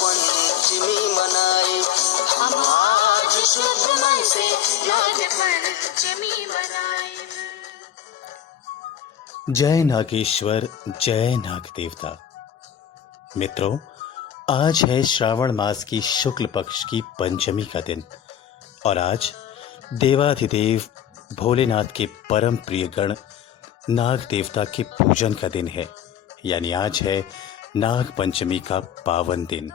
पंचमी मनाए, हम आज शुद्ध मन से नाग पंचमी मनाए। जय नागेश्वर, जय नाग देवता। मित्रों, आज है श्रावण मास की शुक्ल पक्ष की पंचमी का दिन और आज देवाधिदेव भोलेनाथ के परम प्रिय गण नाग देवता के पूजन का दिन है। यानी आज है नाग पंचमी का पावन दिन।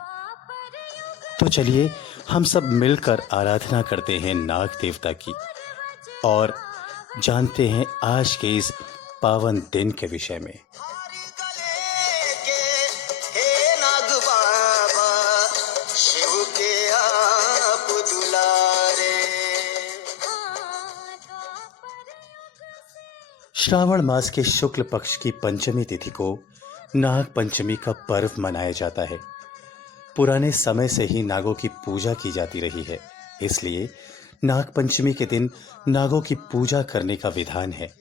तो चलिए हम सब मिलकर आराधना करते हैं नाग देवता की और जानते हैं आज के इस पावन दिन के विषय में। शिव के आप दुलारे। श्रावण मास के शुक्ल पक्ष की पंचमी तिथि को नाग पंचमी का पर्व मनाया जाता है। पुराने समय से ही नागों की पूजा की जाती रही है, इसलिए नाग पंचमी के दिन नागों की पूजा करने का विधान है।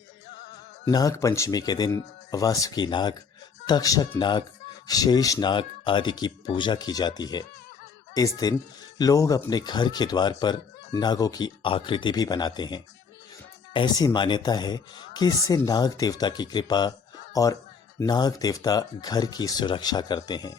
नाग पंचमी के दिन वासुकी नाग, तक्षक नाग, शेष नाग आदि की पूजा की जाती है। इस दिन लोग अपने घर के द्वार पर नागों की आकृति भी बनाते हैं। ऐसी मान्यता है कि इससे नाग देवता की कृपा और नाग देवता घर की सुरक्षा करते हैं।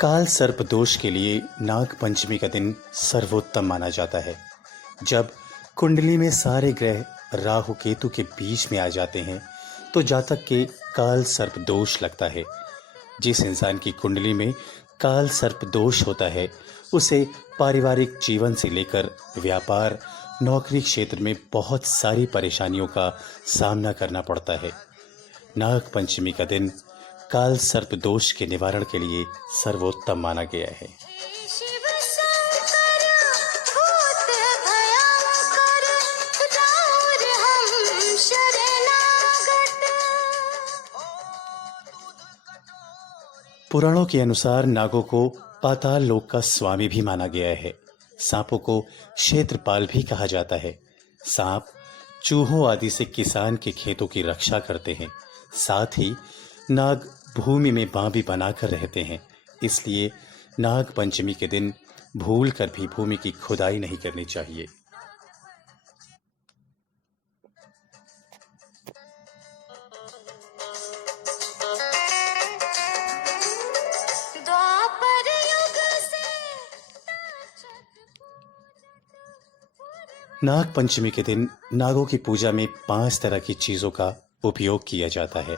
काल सर्प दोष के लिए नाग पंचमी का दिन सर्वोत्तम माना जाता है। जब कुंडली में सारे ग्रह राहु केतु के बीच में आ जाते हैं तो जातक के काल सर्प दोष लगता है। जिस इंसान की कुंडली में काल सर्प दोष होता है उसे पारिवारिक जीवन से लेकर व्यापार, नौकरी क्षेत्र में बहुत सारी परेशानियों का सामना करना पड़ता है। नाग पंचमी का दिन काल सर्प दोष के निवारण के लिए सर्वोत्तम माना गया है। पुराणों के अनुसार नागों को पाताल लोक का स्वामी भी माना गया है। सांपों को क्षेत्रपाल भी कहा जाता है। सांप चूहों आदि से किसान के खेतों की रक्षा करते हैं। साथ ही नाग भूमि में बांबी बनाकर रहते हैं, इसलिए नाग पंचमी के दिन भूल कर भी भूमि की खुदाई नहीं करनी चाहिए। नाग पंचमी के दिन नागों की पूजा में 5 तरह की चीजों का उपयोग किया जाता है।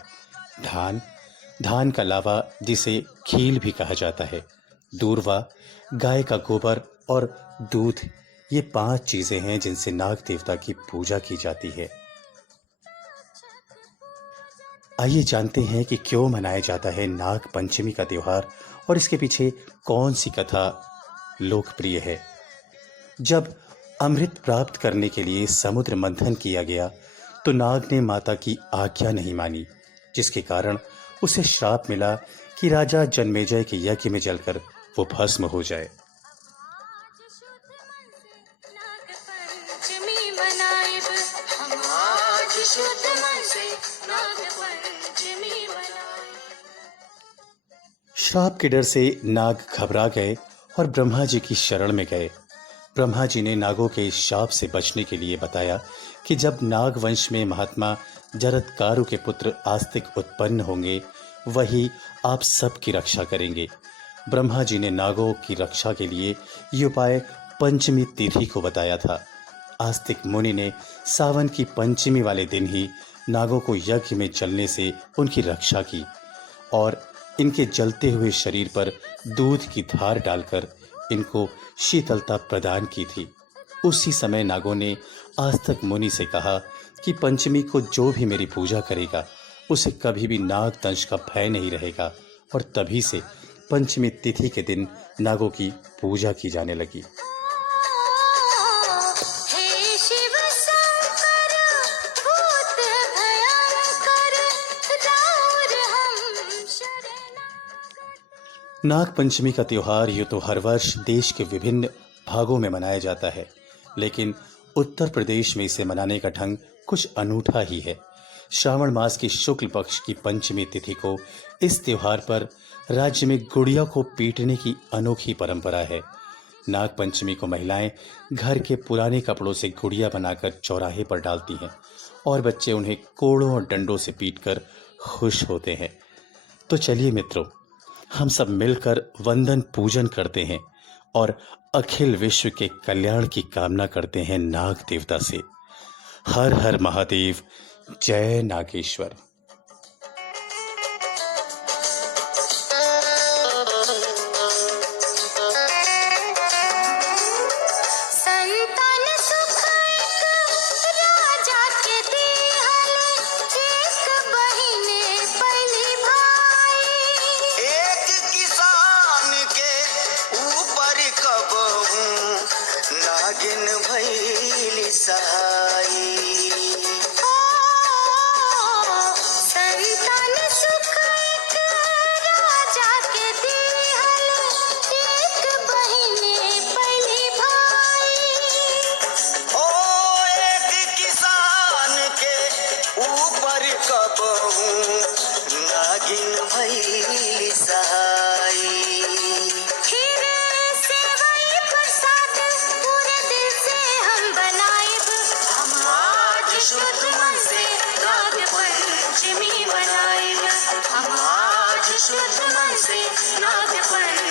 धान का लावा जिसे खील भी कहा जाता है, दूर्वा, गाय का गोबर और दूध, ये 5 चीजें हैं जिनसे नाग देवता की पूजा की जाती है। आइए जानते हैं कि क्यों मनाया जाता है नाग पंचमी का त्योहार और इसके पीछे कौन सी कथा लोकप्रिय है। जब अमृत प्राप्त करने के लिए समुद्र मंथन किया गया तो नाग ने माता की आज्ञा नहीं मानी, जिसके कारण उसे श्राप मिला कि राजा जन्मेजय के यज्ञ में जलकर वो भस्म हो जाए। श्राप के डर से नाग घबरा गए और ब्रह्मा जी की शरण में गए। ब्रह्मा जी ने नागों के इस शाप से बचने के लिए बताया कि जब नाग वंश में महात्मा जरत्कारु के पुत्र आस्तिक उत्पन्न होंगे, वही आप सबकी रक्षा करेंगे। ब्रह्मा जी ने नागों की रक्षा के लिए ये उपाय पंचमी तिथि को बताया था। आस्तिक मुनि ने सावन की पंचमी वाले दिन ही नागों को यज्ञ में जलने से उनकी रक्षा की और इनके जलते हुए शरीर पर दूध की धार डालकर इनको शीतलता प्रदान की थी। उसी समय नागों ने आस्तिक मुनि से कहा कि पंचमी को जो भी मेरी पूजा करेगा उसे कभी भी नाग दंश का भय नहीं रहेगा, और तभी से पंचमी तिथि के दिन नागों की पूजा की जाने लगी। नाग पंचमी का त्योहार यूं तो हर वर्ष देश के विभिन्न भागों में मनाया जाता है, लेकिन उत्तर प्रदेश में इसे मनाने का ढंग कुछ अनूठा ही है। श्रावण मास की शुक्ल पक्ष की पंचमी तिथि को इस त्योहार पर राज्य में गुड़िया को पीटने की अनोखी परंपरा है। नाग पंचमी को महिलाएं घर के पुराने कपड़ों से गुड़िया बनाकर चौराहे पर डालती हैं और बच्चे उन्हें कोड़ों और डंडों से पीटकर खुश होते हैं। तो चलिए मित्रों, हम सब मिलकर वंदन पूजन करते हैं और अखिल विश्व के कल्याण की कामना करते हैं नाग देवता से। हर हर महादेव, जय नागेश्वर। संतान सुख एक राजा के दिहल, एक बहिने पली भाई। एक किसान के ऊपर कबहू नागिन भैली सहाई। संतान सुख एक राजा के दिहल, एक बहिने पली भाई। ओ एक किसान के ऊपर कबहू नागिन भैली सहाई। खीर सेवई प्रसाद पूरे दिल से हम बनाएब, हम आज शुद्ध मन से नाग पंचमी मनाएब, हम आज शुद्ध मन से नाग पंचमी